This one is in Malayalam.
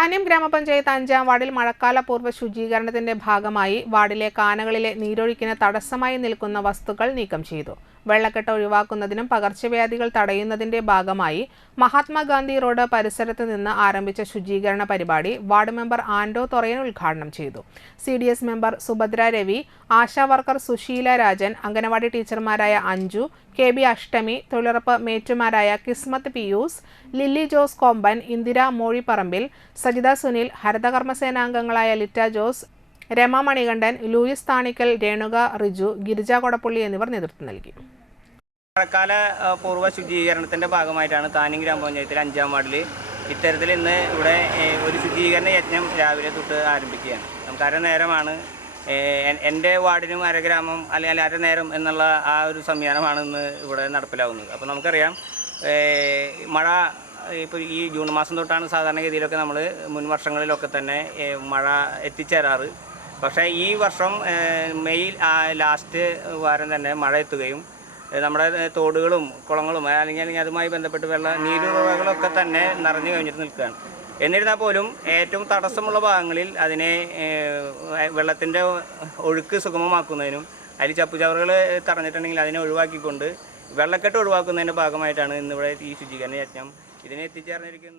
താന്യം ഗ്രാമപഞ്ചായത്ത് 5-ാം വാർഡിൽ മഴക്കാലപൂർവ്വ ശുചീകരണത്തിന്റെ ഭാഗമായി വാർഡിലെ കാനകളിലെ നീരൊഴുക്കിന് തടസ്സമായി നിൽക്കുന്ന വസ്തുക്കൾ നീക്കം ചെയ്തു. വെള്ളക്കെട്ട് ഒഴിവാക്കുന്നതിനും പകർച്ചവ്യാധികൾ തടയുന്നതിന്റെ ഭാഗമായി മഹാത്മാഗാന്ധി റോഡ് പരിസരത്ത് നിന്ന് ആരംഭിച്ച ശുചീകരണ പരിപാടി വാർഡ് മെമ്പർ ആൻഡോ തൊറയൻ ഉദ്ഘാടനം ചെയ്തു. CDS member Subhadra Ravi, Asha worker Susheela Rajan, anganwadi ടീച്ചർമാരായ അഞ്ജു, KB അഷ്ടമി, തൊഴിലുറപ്പ് മേറ്റുമാരായ Kismath Pius, Lilly Jose Komban, Indira Mozhiparambil, Sajitha Sunil, ഹരിതകർമ്മസേനാംഗങ്ങളായ ലിറ്റ ജോസ്, രമ മണികണ്ഠൻ, ലൂയിസ് താണിക്കൽ, രേണുക റിജു, ഗിരിജ കൊടപ്പള്ളി എന്നിവർ നേതൃത്വം നൽകി. മഴക്കാല പൂർവ്വ ശുചീകരണത്തിൻ്റെ ഭാഗമായിട്ടാണ് താന്യം ഗ്രാമപഞ്ചായത്തിൽ 5-ാം വാർഡിൽ ഇത്തരത്തിൽ ഇന്ന് ഇവിടെ ഒരു ശുചീകരണ യജ്ഞം രാവിലെ തൊട്ട് ആരംഭിക്കുകയാണ്. നമുക്ക് അരനേരമാണ് എൻ്റെ വാർഡിനും അരഗ്രാമം അല്ലെങ്കിൽ അരനേരം എന്നുള്ള ആ ഒരു സംവിധാനമാണ് ഇന്ന് ഇവിടെ നടപ്പിലാവുന്നത്. അപ്പോൾ നമുക്കറിയാം മഴ ഇപ്പോൾ ഈ ജൂൺ മാസം തൊട്ടാണ് സാധാരണഗതിയിലൊക്കെ നമ്മൾ മുൻ വർഷങ്ങളിലൊക്കെ തന്നെ മഴ എത്തിച്ചേരാറ്. പക്ഷേ ഈ വർഷം മെയ് ലാസ്റ്റ് വാരം തന്നെ മഴ എത്തുകയും നമ്മുടെ തോടുകളും കുളങ്ങളും അല്ലെങ്കിൽ അതുമായി ബന്ധപ്പെട്ട് നീരുറവകളൊക്കെ തന്നെ നിറഞ്ഞു കഴിഞ്ഞിട്ട് നിൽക്കുകയാണ്. എന്നിരുന്നാൽ പോലും ഏറ്റവും തടസ്സമുള്ള ഭാഗങ്ങളിൽ അതിനെ വെള്ളത്തിൻ്റെ ഒഴുക്ക് സുഗമമാക്കുന്നതിനും അതിൽ ചപ്പുചവറുകൾ തടഞ്ഞിട്ടുണ്ടെങ്കിൽ അതിനെ ഒഴിവാക്കിക്കൊണ്ട് വെള്ളക്കെട്ട് ഒഴിവാക്കുന്നതിൻ്റെ ഭാഗമായിട്ടാണ് ഇന്നിവിടെ ഈ ശുചീകരണ യജ്ഞം ഇതിനെ എത്തിച്ചേർന്നിരിക്കുന്നത്.